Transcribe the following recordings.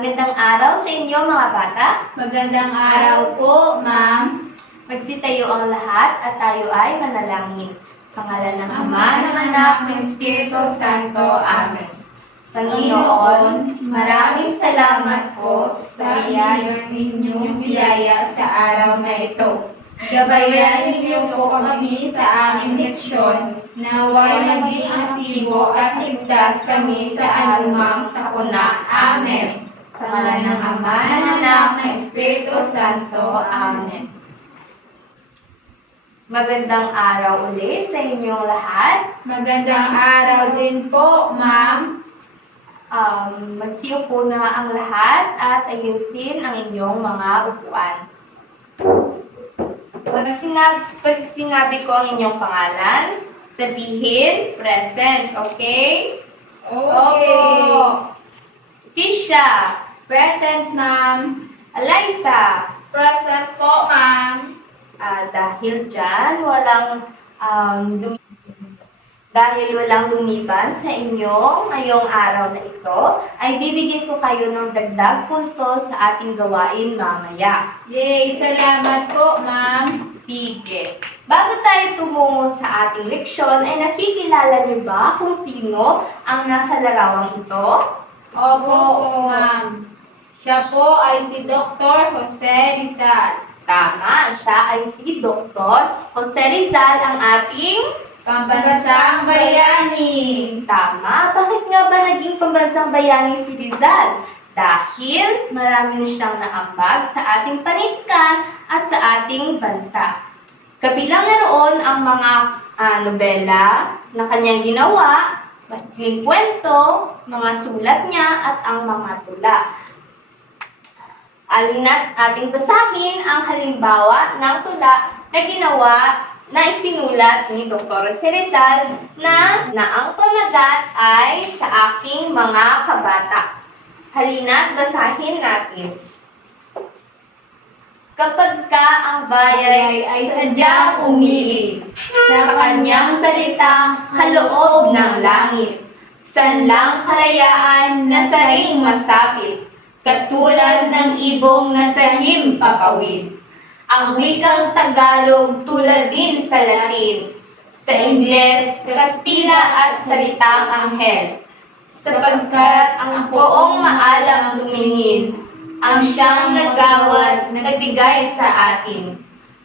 Magandang araw sa inyo mga bata. Magandang araw po, ma'am. Magsitayo ang lahat at tayo ay manalangin. Sa ngalan ng Ama, ng Anak, ng Espiritu Santo. Amen. Panginoon, maraming salamat po sa inyong biyaya sa araw na ito. Gabayan niyo po kami sa aming leksyon, naway maging aktibo at ligtas kami sa anumang sakuna. Amen. Sa ngalan ng Ama, ng Anak, ng Espiritu Santo. Amen. Magandang araw ulit sa inyong lahat. Magandang araw din po, ma'am. Magsiupo na ang lahat at ayusin ang inyong mga upuan. Pag sinabi ko ang inyong pangalan, sabihin present, okay? Okay. Kisha, Present, ma'am. Eliza, Present po, ma'am. dahil dyan, walang lumiban sa inyo ngayong araw na ito, ay bibigyan ko kayo ng dagdag puntos sa ating gawain mamaya. Yay! Salamat po, ma'am. Sige. Bago tayo tumungo sa ating leksyon, ay nakikilala niyo ba kung sino ang nasa larawang ito? Opo, ma'am. Siya po ay si Dr. Jose Rizal. Tama, siya ay si Dr. Jose Rizal, ang ating Pambansang bayani. Tama. Bakit nga ba naging pambansang bayani si Rizal? Dahil marami siyang naambag sa ating panitikan at sa ating bansa. Kabilang na roon ang mga nobela na kanyang ginawa, maraming kwento, mga sulat niya at ang mga tula. Alina't ating basahin ang halimbawa ng tula na isinulat ni Dr. Rizal na ang pamagat ay sa aking mga kabata. Halina't basahin natin. Kapag ang bayay ay sadyang umilig sa kanyang salitang kaloob ng langit, sanlang kalayaan na saring masapit, katulad ng ibong na sa himpapawid. Ang wikang Tagalog tulad din sa Latin, sa Ingles, Kastila at salitang Anghel. Sapagkat ang poong maalam tumingin, ang siyang nagawad, nagbigay sa atin.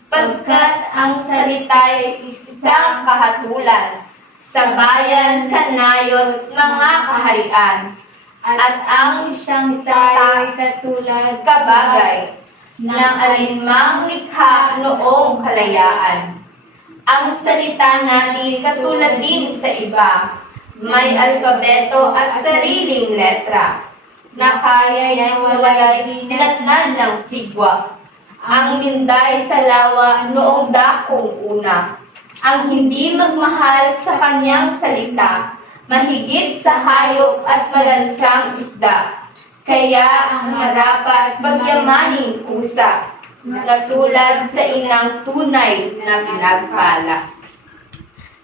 Pagkat ang salita'y isang kahatulan, sa bayan, sa nayot, mga kaharian. At ang siyang isa'y katulad kabagay, ng alinmang likha noong kalayaan. Ang salita natin katulad din sa iba, may alfabeto at sariling letra, na kaya niyang walay dinatnan ng sigwa. Ang minday sa lawa noong dakong una, ang hindi magmahal sa kanyang salita, mahigit sa hayop at malansang isda. Kaya ang marapat pagyamaning pusa, katulad sa inang tunay na pinagpala.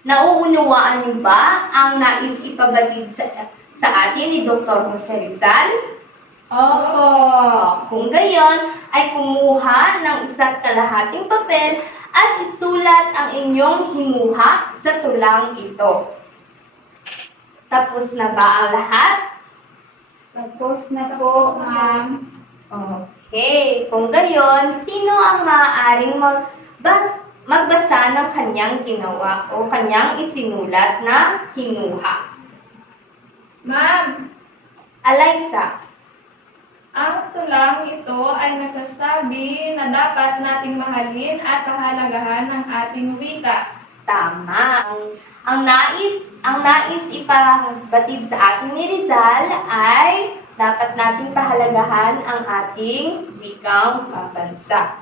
Nauunawaan niyo ba ang nais ipabatid sa atin ni Dr. Jose Rizal? Opo. Kung gayon, ay kumuha ng isa't kalahating papel at isulat ang inyong himuha sa tulang ito. Tapos na ba ang lahat? Tapos na po, ma'am. Okay. Kung gayon, sino ang maaaring magbasa ng kanyang ginawa o kanyang isinulat na hinuha? Ma'am, Eliza. ang tulang ito ay nasasabi na dapat nating mahalin at pahalagahan ang ating wika. Tama. Ang nais ipabatid sa atin ni Rizal ay dapat nating pahalagahan ang ating wikang pambansa.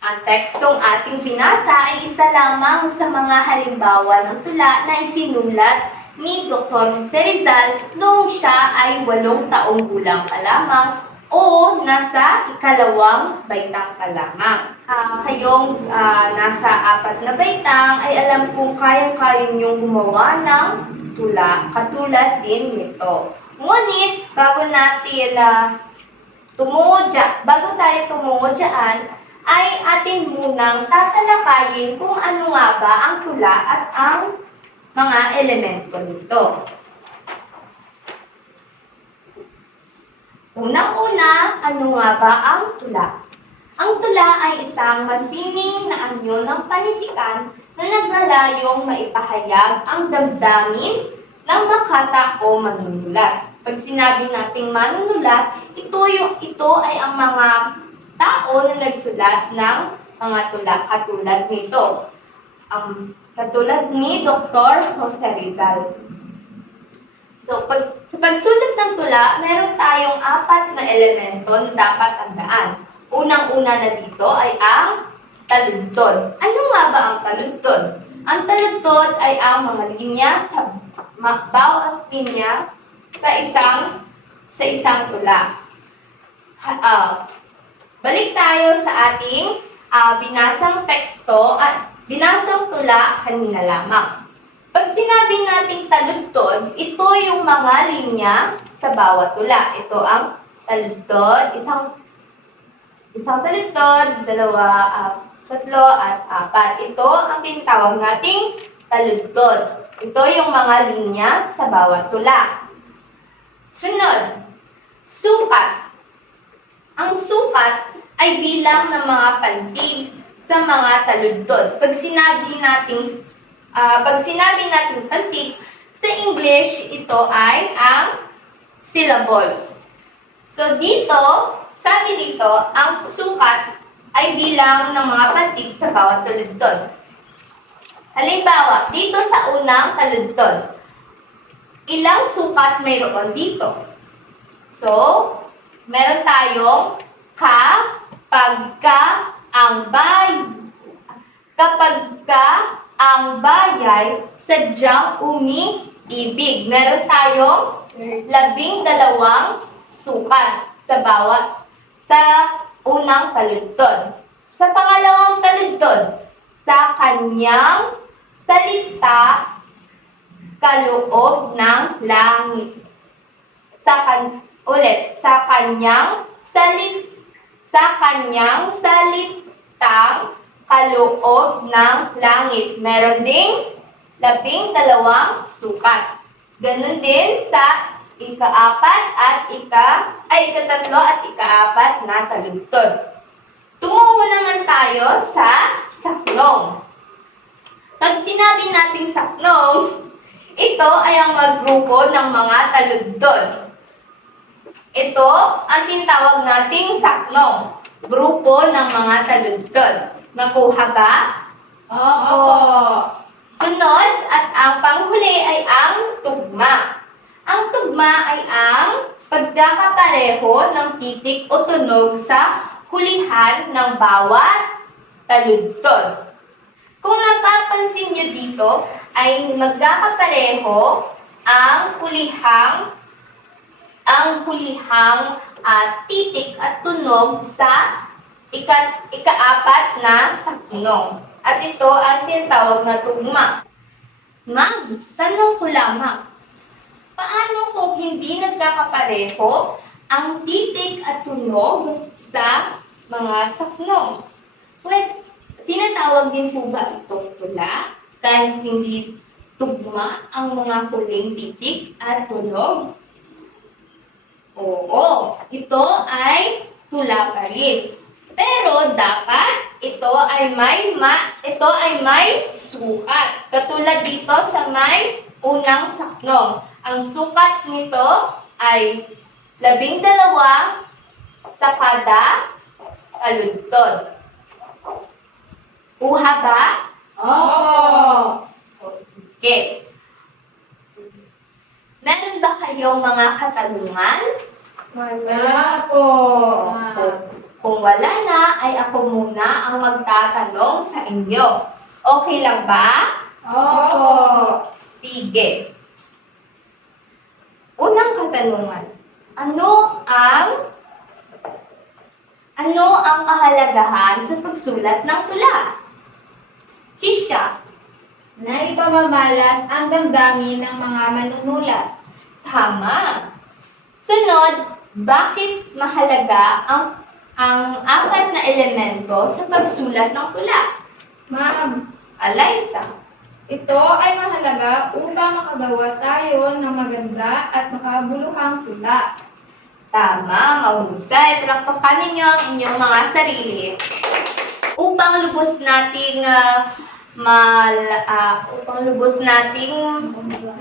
Ang tekstong ating binasa ay isa lamang sa mga halimbawa ng tula na isinulat ni Dr. Jose Rizal noong siya ay 8 taong gulang pa lamang o nasa ikalawang baitang pa lamang. Kayong nasa 4 na baitang ay alam kong kayang-kaya niyong gumawa ng tula katulad din nito. Ngunit bago natin bago tayo tumungo dyan, ay atin munang tatalakayin kung ano nga ba ang tula at ang mga elemento nito. Unang-una, ano nga ba ang tula? Ang tula ay isang masining na anyo ng panitikan na naglalayong maipahayag ang damdamin ng makata o manunulat. Pag sinabi nating manunulat, ito ay ang mga tao na nagsulat ng mga tula katulad nito. Katulad ni Dr. Jose Rizal. So, sa pagsulat ng tula, meron tayong 4 na elemento na dapat tandaan. Unang-una na dito ay ang taludtod. Ano nga ba ang taludtod? Ang taludtod ay ang mga linya sa bawat linya sa isang tula. Balik tayo sa ating binasang teksto at binasang tula kanina lamang. Pag sinabi nating taludtod, ito yung mga linya sa bawat tula. Ito ang taludtod, isang taludtod, 2, 3, at 4. Ito ang tinatawag nating taludtod. Ito yung mga linya sa bawat tula. Sunod, sukat. Ang sukat ay bilang ng mga pantig sa mga taludtod. Pag sinabi nating pantig, sa English, ito ay ang syllables. So sabi dito, ang sukat ay bilang ng mga pantig sa bawat taludtod. Halimbawa, dito sa unang taludtod, ilang sukat mayroon dito? So, meron tayong kapagka ang bayay sadyang umiibig. Meron tayong 12 sukat sa unang taludtod. Sa pangalawang taludtod, sa kanyang salita kaloob ng langit. Sa kanyang salitang kaloob ng langit. Meron ding 12 sukat. Ganon din sa ikatatlo at ika-4 na taludtod. Tungo naman tayo sa saknong. Pag sinabi nating saknong, ito ay ang magrupo ng mga taludtod. Ito ang tinatawag nating saknong, grupo ng mga taludtod. Nakuha ba? Opo. Sunod at ang panghuli ay ang tugma. Ang tugma ay ang pagkakapareho ng titik o tunog sa hulihan ng bawat taludtod. Kung napapansin nyo dito, ay magkakapareho ang hulihang titik at tunog sa ika-4 na saknong. At ito ang tinatawag na tugma. Ma'am, tanong ko lamang, paano kung hindi nagkakapareho ang titik at tunog sa mga saknong? Well, tinatawag din po ba itong tula kahit hindi tugma ang mga huling titik at tunog? Oo, ito ay tula pa rin. Pero dapat ito ay may sukat. Katulad dito sa may unang saknong. Ang sukat nito ay 12 sa kada taludtod. Kuha ba? Opo. Sige. Meron ba kayong mga katanungan? Wala po. Kung wala na, ay ako muna ang magtatanong sa inyo. Okay lang ba? Opo. Sige. Unang katanungan. Ano ang kahalagahan sa pagsulat ng tula? Kisha. Na ipamamalas ang damdamin ng mga manunulat. Tama. Sunod, Bakit mahalaga ang apat na elemento sa pagsulat ng tula? Ma'am, Eliza. ito ay mahalaga upang makagawa tayo ng maganda at makabuluhang tula. Tama, mahusay. Palakpakan ninyo ang inyong mga sarili. Upang lubos nating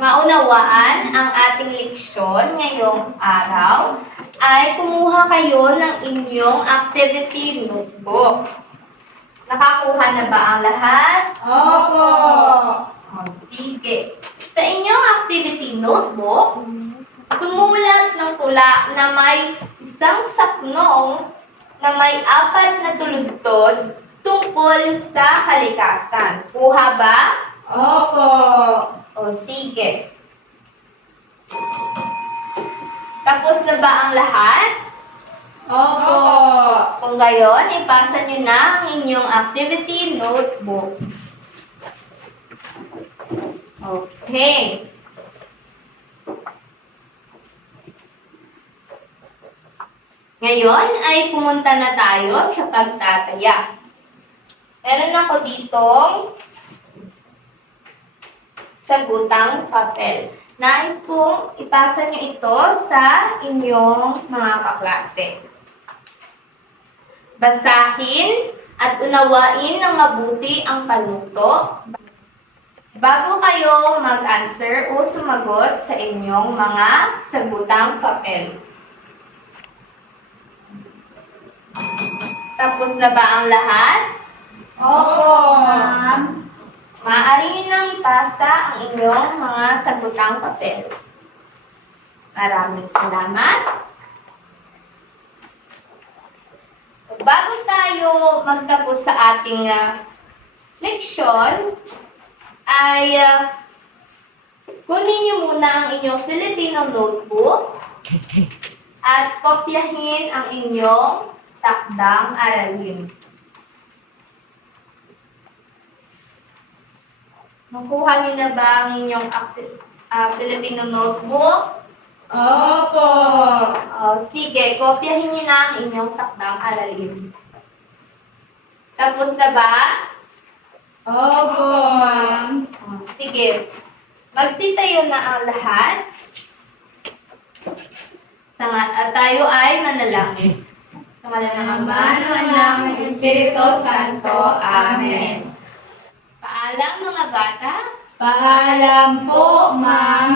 maunawaan ang ating leksyon ngayong araw, ay kumuha kayo ng inyong activity notebook. Nakakuha na ba ang lahat? Opo. O, sige. Sa inyong activity notebook, sumulat ng tula na may isang saknong na may 4 na tulugtod tungkol sa kalikasan. Kuha ba? Opo. O sige. Tapos na ba ang lahat? Opo. Kung gayon, ipasa nyo na ang inyong activity notebook. Okay. Ngayon ay pumunta na tayo sa pagtataya. Meron ako ditong sagutang papel. Nais kong ipasa nyo ito sa inyong mga kaklase. Basahin at unawain ng mabuti ang panuto bago kayo mag-answer o sumagot sa inyong mga sagutang papel. Tapos na ba ang lahat? Opo, ma'am. Maaari nyo nang ipasa ang inyong mga sagutang papel. Maraming salamat. Bago tayo magtapos sa ating leksyon, ay kunin nyo muna ang inyong Filipino notebook at kopyahin ang inyong takdang aralin. Nakuha niyo na ba ang inyong Filipino notebook? Opo. Sige, kopyahin niyo na ang inyong takdang aralin. Tapos na ba? Opo, ma'am. Sige. Magsitayo na ang lahat. Tayo ay manalangin. Sa ngalan ng Ama, ng Anak, ng Espiritu Santo. Amen. Paalam mga bata. Paalam po, ma'am.